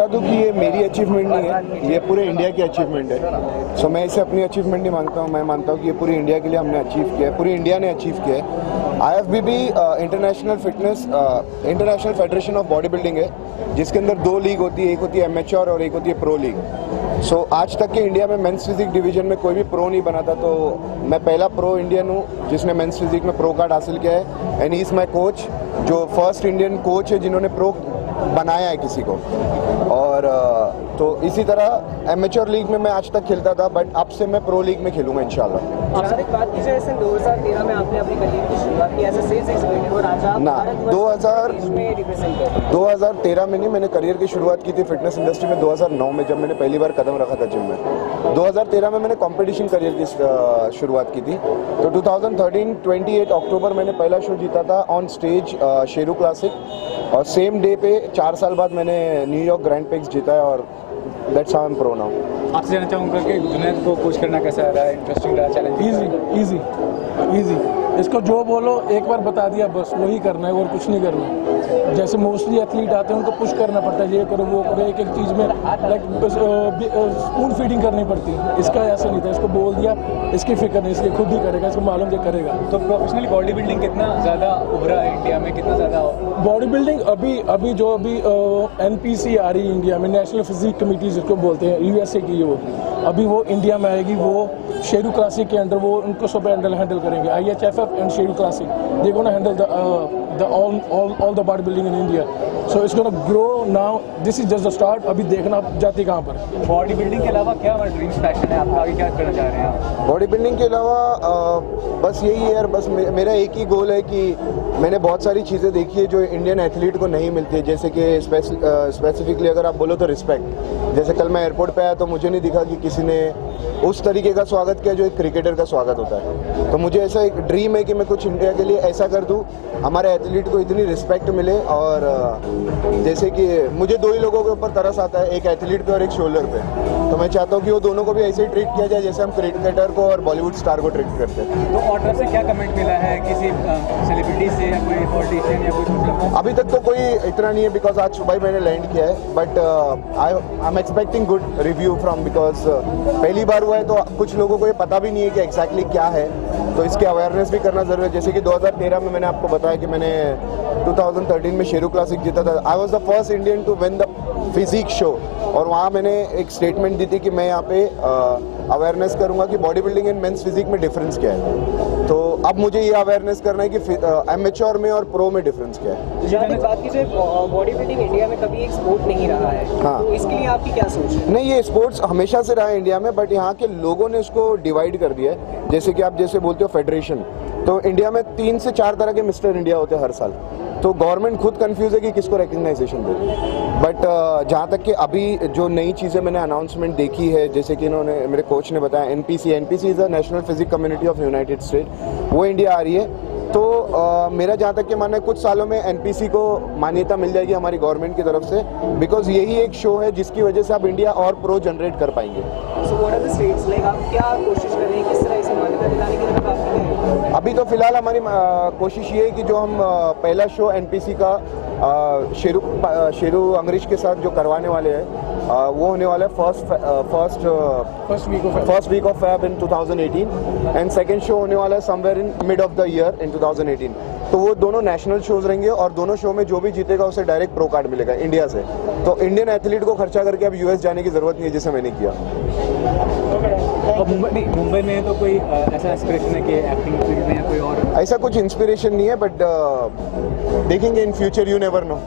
बता दूं कि ये मेरी अचीवमेंट नहीं है, ये पूरे इंडिया की अचीवमेंट है। सो मैं इसे अपनी अचीवमेंट नहीं मानता हूँ, मैं मानता हूँ कि ये पूरी इंडिया के लिए हमने अचीव किया है, पूरी इंडिया ने अचीव किया है। IFBB international fitness international federation of body building है, जिसके अंदर 2 लीग होती है, एक होती है एमेच्योर और एक होती है प्रो लीग। सो आज तक के इंडिया में मेंस फिजिक डिवीजन में कोई भी प्रो नहीं बना था, तो मैं पहला प्रो इंडियन हूँ जिसने मेंस फिजिक में प्रो कार्ड हासिल किया है। And he is my coach, जो फर्स्ट इंडियन कोच है जिन्होंने प्रो बनाया है किसी को। और तो इसी तरह एमेच्योर लीग में मैं आज तक खेलता था, बट अब से मैं प्रो लीग में खेलूंगा इंशाल्लाह। आपसे एक बात कीजिए, जैसे 2013 में आपने अपनी करियर की शुरुआत की एज अ सेल्स एग्जीक्यूटिव और आज आप ना, भारतवर्ष 2000 में रिप्रेजेंट कर रहे हैं। 2013 में नहीं, मैंने करियर की शुरुआत की थी फिटनेस इंडस्ट्री में 2009 में, जब मैंने पहली बार कदम रखा था जिम में। 2013 में मैंने कंपटीशन करियर की शुरुआत की थी। तो 2013 28 अक्टूबर मैंने पहला शो जीता था ऑन स्टेज शेरू क्लासिक, और सेम डे पे 4 साल बाद मैंने न्यूयॉर्क ग्रैंड प्रिक्स जीता है, और that's how I am pro now. आपसे जानना चाहूँगा कि जुनैद को कोच करना कैसा रहा, इंटरेस्टिंग रहा, चैलेंजिंग? इजी। इसको जो बोलो एक बार बता दिया बस वही करना है और कुछ नहीं करना। जैसे मोस्टली एथलीट आते हैं उनको पुश करना पड़ता है, ये करो वो करो, एक एक चीज़ में लाइक स्पून फीडिंग करनी पड़ती है। इसका ऐसा नहीं था, इसको बोल दिया, इसकी फिक्र नहीं, इसकी खुद ही करेगा, इसको मालूम क्या करेगा। तो प्रोफेशनली बॉडी बिल्डिंग कितना ज़्यादा उभरा है इंडिया में, कितना ज़्यादा बॉडी बिल्डिंग अभी जो NPC आ रही है इंडिया में, नेशनल फिजिक कमेटी जिसको बोलते हैं, USA की वो अभी वो इंडिया में आएगी, वो शेरू क्लासिक के अंडर वो उनको सब हैंडल करेंगे। IHFF and Sheru classic, they gonna handle all the bodybuilding in India. So it's gonna grow now. This is just the start. अभी देखना आप जाती कहाँ पर। बॉडी बिल्डिंग के अलावा क्या ड्रीम्स पैशन है आपका, आगे क्या करना चाह रहे हैं आप? बॉडी बिल्डिंग के अलावा बस यही है यार, बस मेरा एक ही गोल है कि मैंने बहुत सारी चीज़ें देखी है जो इंडियन एथलीट को नहीं मिलती है, जैसे कि स्पेसिफिकली अगर आप बोलो तो रिस्पेक्ट। जैसे कल मैं एयरपोर्ट पे आया तो मुझे नहीं दिखा कि किसी ने उस तरीके का स्वागत किया जो एक क्रिकेटर का स्वागत होता है। तो मुझे ऐसा एक ड्रीम है कि मैं कुछ इंडिया के लिए ऐसा कर दूं, हमारे एथलीट को इतनी रिस्पेक्ट मिले। और जैसे कि मुझे 2 ही लोगों के ऊपर तरस आता है, एक एथलीट पे और एक शोल्डर पे। तो मैं चाहता हूँ कि वो दोनों को भी ऐसे ही ट्रीट किया जाए जैसे हम क्रिकेटर को और बॉलीवुड स्टार को ट्रीट करते हैं। तो और तरफ से क्या कमेंट मिला है किसी सेलिब्रिटी से या कोई पॉलिटिशियन या कुछ? अभी तक तो कोई इतना नहीं है, बिकॉज आज सुबह ही मैंने लैंड किया है, but I am expecting good review from, because पहली बार हुआ है तो कुछ लोगों को ये पता भी नहीं है कि एग्जैक्टली क्या है, तो इसकी अवेयरनेस भी करना जरूरी है। जैसे कि 2013 में मैंने आपको बताया कि मैंने 2013 में शेरू क्लासिक जीता था। I was the first Indian to win the physique show, और वहाँ मैंने एक स्टेटमेंट दी थी कि मैं यहाँ पे अवेयरनेस करूँगा कि body building and men's physique में डिफरेंस क्या है। तो अब मुझे ये अवेयरनेस करना है कि एमेच्योर में और प्रो में डिफरेंस क्या है। जहाँ तक बात कीजिए, बॉडी बिल्डिंग इंडिया में कभी एक स्पोर्ट नहीं रहा है, हाँ। तो इसके लिए आपकी क्या सोच है? नहीं, ये स्पोर्ट्स हमेशा से रहा है इंडिया में, बट यहाँ के लोगों ने इसको डिवाइड कर दिया है। जैसे कि आप जैसे बोलते हो फेडरेशन, तो इंडिया में 3 से 4 तरह के मिस्टर इंडिया होते हैं हर साल, तो गवर्नमेंट खुद कंफ्यूज है कि किसको रिकग्नाइजेशन दे। बट जहाँ तक कि अभी जो नई चीज़ें मैंने अनाउंसमेंट देखी है, जैसे कि इन्होंने मेरे कोच ने बताया, NPC is the National Physique Community of United State, वो इंडिया आ रही है। तो मेरा जहाँ तक कि मानना है कुछ सालों में NPC को मान्यता मिल जाएगी हमारी गवर्नमेंट की तरफ से, बिकॉज यही एक शो है जिसकी वजह से आप इंडिया और प्रो जनरेट कर पाएंगे। So what are the states, like आप क्या कोशिश कर रहे हैं, किस तरह इसे मान्यता दिलाने की तरफ आप क्या हैं? अभी तो फिलहाल हमारी कोशिश ये है कि जो हम पहला शो NPC का शेरू अंग्रेज के साथ जो करवाने वाले हैं, वो होने वाला है first week of Feb in 2018, and second show होने वाला है somewhere in mid of the year in 2018। तो वो दोनों नेशनल शोज रहेंगे, और दोनों शो में जो भी जीतेगा उसे डायरेक्ट प्रो कार्ड मिलेगा इंडिया से। तो इंडियन एथलीट को खर्चा करके अब US जाने की जरूरत नहीं है, जिसे मैंने किया। मुंबई में तो कोई ऐसा इंस्पिरेशन है कि एक्टिंग फील्ड में या कोई और? ऐसा कुछ इंस्पिरेशन नहीं है, बट देखेंगे in future, you never know.